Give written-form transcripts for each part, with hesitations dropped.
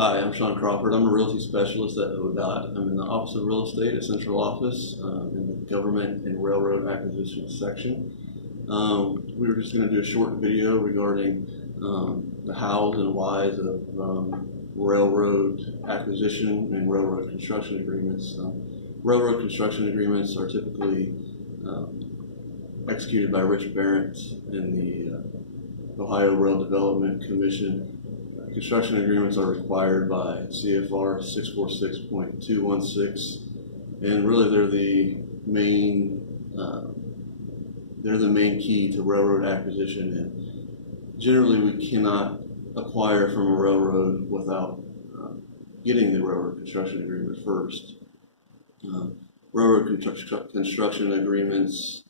Hi, I'm Shawn Crawford. I'm a realty specialist at ODOT. I'm in the Office of Real Estate, a central office in the Government and Railroad Acquisition section. We were just going to do a short video regarding the hows and whys of railroad acquisition and railroad construction agreements. Railroad construction agreements are typically executed by Rich Barrett in the Ohio Rail Development Commission. Construction agreements are required by CFR 646.216, and really they're the main key to railroad acquisition. And generally, we cannot acquire from a railroad without getting the railroad construction agreement first. Railroad construction agreements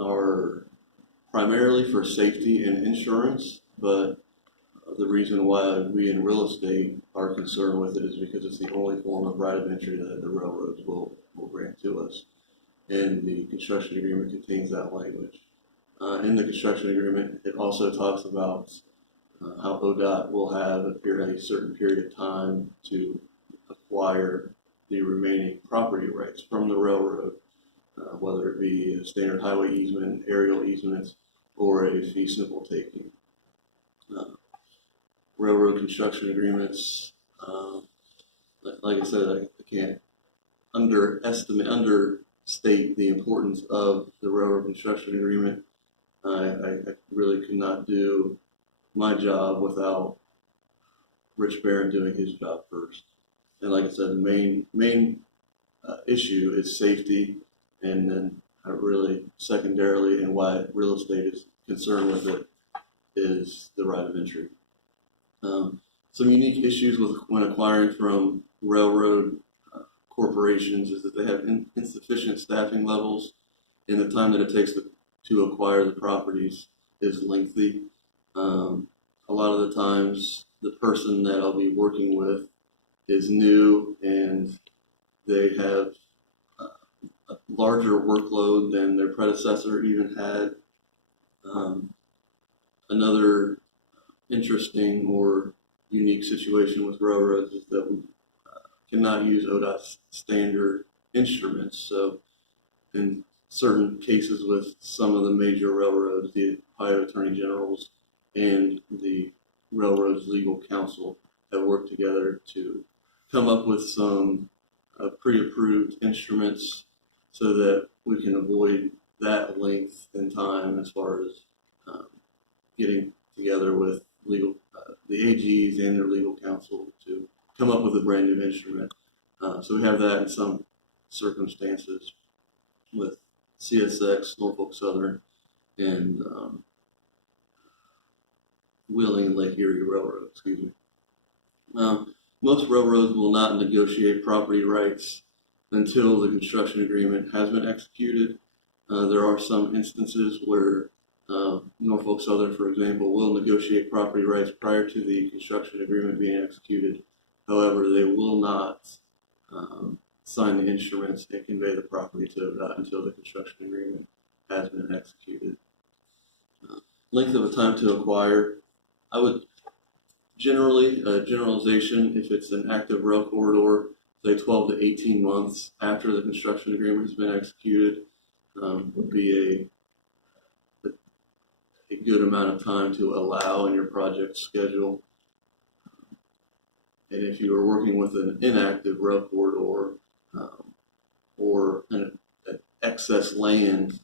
are primarily for safety and insurance, but the reason why we in real estate are concerned with it is because it's the only form of right of entry that the railroads will grant to us. And the construction agreement contains that language. In the construction agreement, it also talks about how ODOT will have a certain period of time to acquire the remaining property rights from the railroad, whether it be a standard highway easement, aerial easement, or a fee simple taking. Railroad construction agreements, like I said, I can't understate the importance of the railroad construction agreement. I really could not do my job without Rich Barron doing his job first. And like I said, the main issue is safety, and then really secondarily, and why real estate is concerned with it, is the right of entry. Some unique issues when acquiring from railroad corporations is that they have insufficient staffing levels, and the time that it takes to acquire the properties is lengthy. A lot of the times, the person that I'll be working with is new, and they have a larger workload than their predecessor even had. Another interesting or unique situation with railroads is that we cannot use ODOT standard instruments. So in certain cases with some of the major railroads, the Ohio Attorney Generals and the railroad's legal counsel have worked together to come up with some pre-approved instruments so that we can avoid that length in time as far as getting together with the AGs and their legal counsel to come up with a brand new instrument. So we have that in some circumstances with CSX, Norfolk Southern, and Wheeling and Lake Erie Railroad, Most railroads will not negotiate property rights until the construction agreement has been executed. There are some instances where Norfolk Southern, for example, will negotiate property rights prior to the construction agreement being executed. However, they will not sign the instruments and convey the property to ODOT until the construction agreement has been executed. Length of a time to acquire, I would generalization, if it's an active rail corridor, say 12 to 18 months after the construction agreement has been executed, would be a good amount of time to allow in your project schedule. And if you are working with an inactive rail corridor or an excess land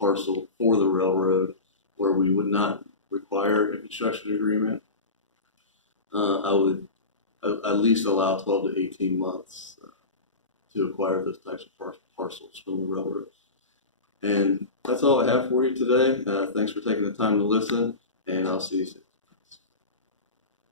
parcel for the railroad where we would not require a construction agreement, I would at least allow 12 to 18 months to acquire those types of parcels from the railroads. And that's all I have for you today. Thanks for taking the time to listen, and I'll see you soon.